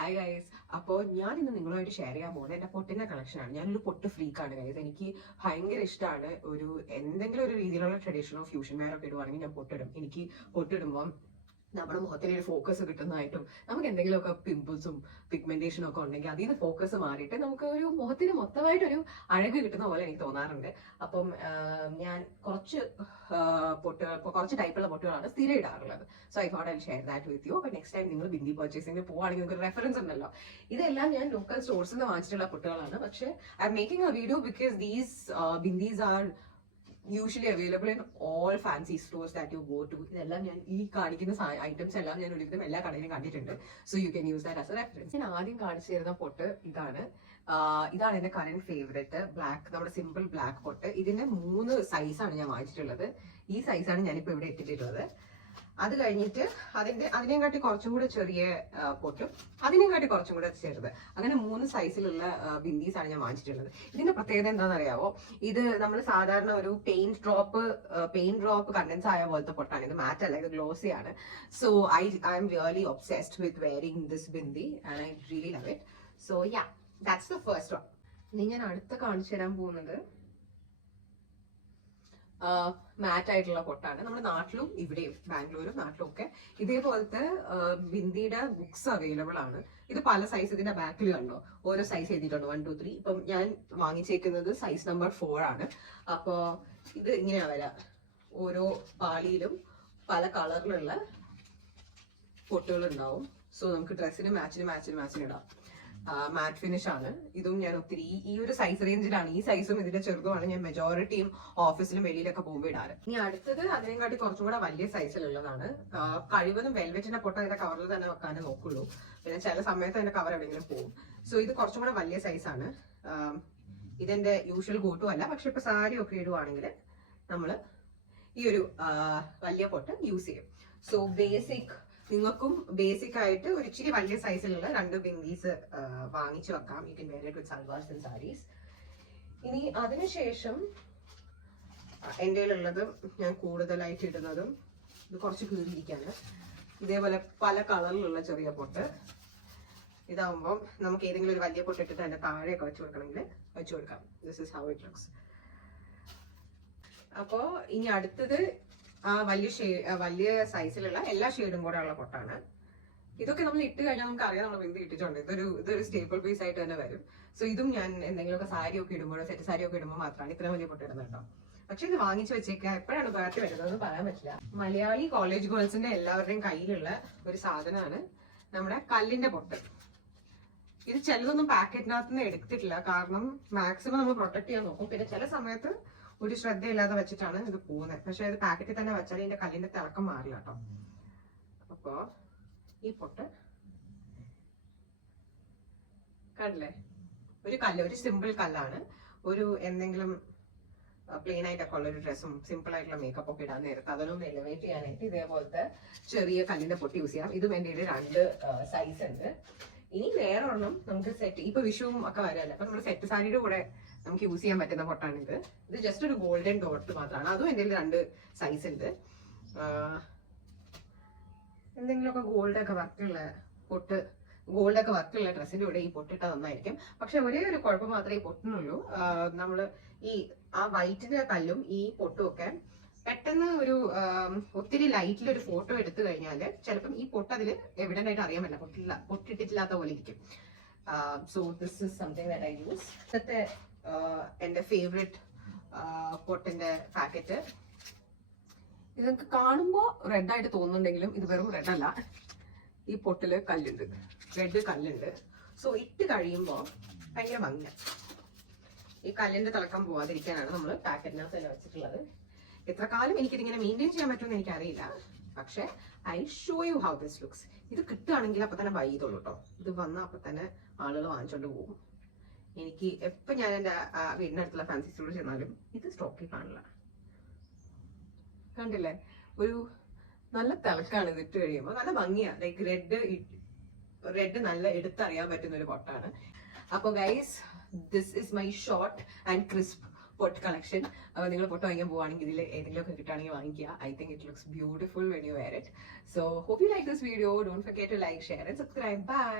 Hi guys. അപ്പോൾ ഞാൻ ഇന്ന് നിങ്ങളുമായിട്ട് ഷെയർ ചെയ്യാൻ പോകുന്നത് എൻ്റെ പൊട്ടിൻ്റെ കളക്ഷനാണ്. ഞാനൊരു പൊട്ട് ഫ്രീക്കാണ് ഗൈസ്. എനിക്ക് ഭയങ്കര ഇഷ്ടമാണ് എന്തെങ്കിലും ഒരു രീതിയിലുള്ള ട്രഡീഷണൽ ഫ്യൂഷൻ വെയർ ഒക്കെ ഇടുവാണെങ്കിൽ ഞാൻ പൊട്ടിടും. എനിക്ക് പൊട്ടിടുമ്പോൾ നമ്മുടെ മുഖത്തിന് ഒരു ഫോക്കസ് കിട്ടുന്നതായിട്ടും നമുക്ക് എന്തെങ്കിലുമൊക്കെ പിമ്പിൾസും പിഗ്മെന്റേഷനും ഒക്കെ ഉണ്ടെങ്കിൽ അതിൽ നിന്ന് ഫോക്കസ് മാറിയിട്ട് നമുക്ക് ഒരു മുഖത്തിന് മൊത്തമായിട്ടൊരു അഴക് കിട്ടുന്ന പോലെ എനിക്ക് തോന്നാറുണ്ട്. അപ്പം ഞാൻ കുറച്ച് ടൈപ്പുള്ള പൊട്ടുകളാണ് സ്ഥിരം ഇടാറുള്ളത്. So I thought I share that with you. അപ്പോൾ നെക്സ്റ്റ് ടൈം നിങ്ങൾ ബിന്ദി പർച്ചേസിംഗിന് പോവുകയാണെങ്കിൽ നിങ്ങൾക്ക് റെഫറൻസ് ഉണ്ടല്ലോ. ഇതെല്ലാം ഞാൻ ലോക്കൽ സ്റ്റോഴ്സിൽ നിന്ന് വാങ്ങിച്ചിട്ടുള്ള പൊട്ടുകളാണ്. പക്ഷേ I am making a video because these bindis are usually available in all fancy stores that you go to. ഇതെല്ലാം ഞാൻ ഈ കാണിക്കുന്ന ഐറ്റംസ് എല്ലാം ഞാൻ ഒരിക്കലും എല്ലാ കടയിലും കണ്ടിട്ടുണ്ട്. So you can use that as A reference. ഞാൻ ആദ്യം കാണിച്ചു തരുന്ന പൊട്ട് ഇതാണ് എന്റെ കറന്റ് ഫേവറേറ്റ് ബ്ലാക്ക്, നമ്മുടെ സിമ്പിൾ ബ്ലാക്ക് പൊട്ട്. ഇതിന്റെ 3 സൈസാണ് ഞാൻ വാങ്ങിച്ചിട്ടുള്ളത്. ഈ സൈസാണ് ഞാനിപ്പോൾ ഇവിടെ ഇട്ടിട്ടുള്ളത്. അത് കഴിഞ്ഞിട്ട് അതിനെയും കാട്ടി കുറച്ചും കൂടെ ചെറിയ പൊട്ടും അതിനെയും കാട്ടി കുറച്ചും കൂടെ ചെറുത്, അങ്ങനെ 3 സൈസിലുള്ള ബിന്ദീസ് ആണ് ഞാൻ വാങ്ങിച്ചിട്ടുള്ളത്. ഇതിന്റെ പ്രത്യേകത എന്താണെന്ന് അറിയാവോ? ഇത് നമ്മൾ സാധാരണ ഒരു പെയിന്റ് ഡ്രോപ്പ് കണ്ടൻസ് ആയ പോലത്തെ പൊട്ടാണ്. ഇത് മാറ്റ് അല്ല, ഇത് ഗ്ലോസി ആണ്. So I am really obsessed with wearing this bindi and I really love it. So yeah, that's the first one. ഇനി ഞാൻ അടുത്ത കാണിച്ചു തരാൻ പോകുന്നത് മാറ്റ് ആയിട്ടുള്ള പൊട്ടാണ്. നമ്മുടെ നാട്ടിലും ഇവിടെയും ബാംഗ്ലൂരും നാട്ടിലും ഒക്കെ ഇതേപോലത്തെ ബിന്ദിയുടെ ബുക്സ് അവൈലബിൾ ആണ്. ഇത് പല സൈസ്, ഇതിന്റെ ബാക്കിൽ കണ്ടോ ഓരോ സൈസ് എഴുതിയിട്ടുണ്ട്, 1 2 3. ഇപ്പം ഞാൻ വാങ്ങിച്ചേക്കുന്നത് സൈസ് നമ്പർ 4 ആണ്. അപ്പോ ഇത് ഇങ്ങനെയാ വരാ. ഓരോ പാളിയിലും പല കളറിലുള്ള പൊട്ടുകൾ ഉണ്ടാവും. സോ നമുക്ക് ഡ്രസ്സിന് മാച്ചിന് ഇടാം. മാറ്റ് ഫിനിഷ് ആണ്. ഇതും ഞാൻ ഒത്തിരി ഈ ഒരു സൈസ് റേഞ്ചിലാണ്, ഈ സൈസും ഇതിന്റെ ചെറുതുമാണ് ഞാൻ മെജോറിറ്റിയും ഓഫീസിലും വെളിയിലൊക്കെ പോകുമ്പോൾ ഇടാറ്. ഇനി അടുത്തത് അതിനെക്കാട്ടി കുറച്ചും കൂടെ വലിയ സൈസിലുള്ളതാണ്. കഴിവതും വെൽവെറ്റിന്റെ പൊട്ട അതിന്റെ കവറിൽ തന്നെ വെക്കാനേ നോക്കുള്ളൂ. പിന്നെ ചില സമയത്ത് അതിന്റെ കവർ എവിടെയെങ്കിലും പോകും. സോ ഇത് കുറച്ചും കൂടെ വലിയ സൈസാണ്. ഇതെന്റെ യൂഷ്വൽ ഗോട്ടും അല്ല, പക്ഷെ ഇപ്പൊ സാരി ഒക്കെ ഇടുവാണെങ്കിൽ നമ്മൾ ഈ ഒരു വലിയ പൊട്ട് യൂസ് ചെയ്യും. സോ നിങ്ങൾക്കും ബേസിക് ആയിട്ട് ഒരു ഇച്ചിരി വലിയ സൈസിലുള്ള 2 ബിന്ദീസ് വാങ്ങിച്ചു വെക്കാം. You can wear it with salwars and saris. ഇനി അതിനുശേഷം എൻ്റെ ഉള്ളതും ഞാൻ കൂടുതലായിട്ട് ഇടുന്നതും ഇത് കുറച്ച് കീറിയിരിക്കാണ്. ഇതേപോലെ പല കളറിലുള്ള ചെറിയ പൊട്ട്. ഇതാവുമ്പം നമുക്ക് ഏതെങ്കിലും ഒരു വലിയ പൊട്ട് ഇട്ടിട്ട് അതിന്റെ താഴെയൊക്കെ വെച്ച് കൊടുക്കണമെങ്കിൽ വെച്ച് കൊടുക്കാം. This is how it looks. അപ്പോൾ ഇനി അടുത്തത് വലിയ സൈസിലുള്ള എല്ലാ ഷെയ്ഡും കൂടെ ഉള്ള പൊട്ടാണ്. ഇതൊക്കെ നമ്മൾ ഇട്ട് കഴിഞ്ഞാൽ നമുക്ക് അറിയാം നമ്മൾ ബിന്ദി ഇട്ടിട്ടുണ്ട്. ഇതൊരു സ്റ്റേപ്പിൾ പീസ് ആയിട്ട് തന്നെ വരും. സോ ഇതും ഞാൻ എന്തെങ്കിലുമൊക്കെ സാരി ഒക്കെ ഇടുമ്പോഴോ സെറ്റ് സാരി ഒക്കെ ഇടുമ്പോൾ മാത്രമാണ് ഇത്ര വലിയ പൊട്ട് ഇടുന്നത് കേട്ടോ. പക്ഷെ ഇത് വാങ്ങിച്ചു വെച്ചേക്കാം, എപ്പോഴാണ് ഉപകാരത്തിൽ വരുന്നത് പറയാൻ പറ്റില്ല. മലയാളി കോളേജ് ഗേൾസിന്റെ എല്ലാവരുടെയും കയ്യിലുള്ള ഒരു സാധനമാണ് നമ്മുടെ കല്ലിന്റെ പൊട്ട്. ഇത് ചിലതൊന്നും പാക്കറ്റിനകത്ത് നിന്ന് എടുത്തിട്ടില്ല, കാരണം മാക്സിമം നമ്മൾ പ്രൊട്ടക്ട് ചെയ്യാൻ നോക്കും. പിന്നെ ചില സമയത്ത് ഒരു ശ്രദ്ധയില്ലാതെ വെച്ചിട്ടാണ് ഇത് പോകുന്നത്. പക്ഷെ ഇത് പാക്കറ്റിൽ തന്നെ വെച്ചാൽ ഇതിന്റെ കല്ലിന്റെ തിളക്കം മാറില്ല കേട്ടോ. അപ്പോ ഈ പൊട്ട് കണ്ടില്ലേ, ഒരു സിമ്പിൾ കല്ലാണ്. എന്തെങ്കിലും പ്ലെയിൻ ആയിട്ടൊക്കെ ഉള്ള ഒരു ഡ്രസ്സും സിമ്പിൾ ആയിട്ടുള്ള മേക്കപ്പ് ഒക്കെ ഇടാൻ നേരത്ത് അതൊന്നും എലിവേറ്റ് ചെയ്യാനായിട്ട് ഇതേപോലത്തെ ചെറിയ കല്ലിന്റെ പൊട്ട് യൂസ് ചെയ്യാം. ഇതും എൻ്റെ 2 സൈസ് ഉണ്ട്. ഇനി വേറെ ഒരെണ്ണം നമുക്ക് സെറ്റ്, ഇപ്പൊ വിഷുവും ഒക്കെ വരാല്ലേ, അപ്പൊ നമ്മുടെ സെറ്റ് സാരിയുടെ കൂടെ നമുക്ക് യൂസ് ചെയ്യാൻ പറ്റുന്ന പൊട്ടാണിത്. ഇത് ജസ്റ്റ് ഒരു ഗോൾഡൻ ഡോട്ട് മാത്രമാണ്. അതും എൻ്റെ 2 സൈസ് ഉണ്ട്. എന്തെങ്കിലുമൊക്കെ ഗോൾഡൊക്കെ വർക്കുള്ള ഡ്രസ്സിന്റെ കൂടെ ഈ പൊട്ടിട്ടാൽ നന്നായിരിക്കും. പക്ഷെ ഒരേ ഒരു കുഴപ്പം മാത്രമേ ഈ പൊട്ടിനുള്ളൂ. നമ്മള് ആ വൈറ്റിന്റെ കല്ലും ഈ പൊട്ടും ഒക്കെ പെട്ടെന്ന് ഒത്തിരി ലൈറ്റിലൊരു ഫോട്ടോ എടുത്തു കഴിഞ്ഞാൽ ചിലപ്പം ഈ പൊട്ട് അതിൽ എവിഡന്റ് ആയിട്ട് അറിയാൻ പറ്റില്ല, പൊട്ടിട്ടില്ലാത്ത പോലെ ഇരിക്കും. So this is something that I use. ഇന്നത്തെ എൻ്റെ ഫേവറേറ്റ് പൊട്ടിന്റെ പാക്കറ്റ്. ഇത് നിങ്ങൾക്ക് കാണുമ്പോൾ റെഡായിട്ട് തോന്നുന്നുണ്ടെങ്കിലും ഇത് വെറും റെഡല്ല. ഈ പൊട്ടില് റെഡ് കല്ലുണ്ട്. സോ ഇട്ട് കഴിയുമ്പോൾ ഭയങ്കര ഭംഗിയാണ്. ഈ കല്ലിന്റെ തിളക്കം പോവാതിരിക്കാനാണ് നമ്മൾ പാക്കറ്റിനകത്ത് തന്നെ വെച്ചിട്ടുള്ളത്. എത്ര കാലം എനിക്കിതിങ്ങനെ മെയിൻറ്റെയിൻ ചെയ്യാൻ പറ്റുമെന്ന് എനിക്കറിയില്ല, പക്ഷെ I show you how this looks. ഇത് കിട്ടുകയാണെങ്കിൽ അപ്പൊ തന്നെ ബൈ ചെയ്തോളൂ കേട്ടോ. ഇത് വന്നാൽ അപ്പൊ തന്നെ ആളുകൾ വാങ്ങിച്ചോണ്ട് പോകും. എനിക്ക് എപ്പോൾ ഞാൻ എൻ്റെ വീടിനടുത്തുള്ള ഫാൻസി സ്റ്റോറിൽ ചെന്നാലും ഇത് സ്റ്റോക്കിൽ കാണില്ല. കണ്ടില്ലേ, ഒരു നല്ല തിളക്കാണ്. ഇത് ഇട്ട് കഴിയുമ്പോൾ നല്ല ഭംഗിയാണ്. ലൈക്ക് റെഡ് നല്ല എടുത്തറിയാൻ പറ്റുന്ന ഒരു പൊട്ടാണ്. അപ്പോൾ guys, this is my short and crisp പൊട്ട് കളക്ഷൻ. അപ്പോൾ നിങ്ങൾ പൊട്ട് വാങ്ങിക്കാൻ പോവുകയാണെങ്കിൽ ഇതിൽ ഏതെങ്കിലുമൊക്കെ കിട്ടുകയാണെങ്കിൽ വാങ്ങിക്കുക. I think it looks beautiful when you wear it. So hope you like this video. Don't forget to like, share and subscribe. By.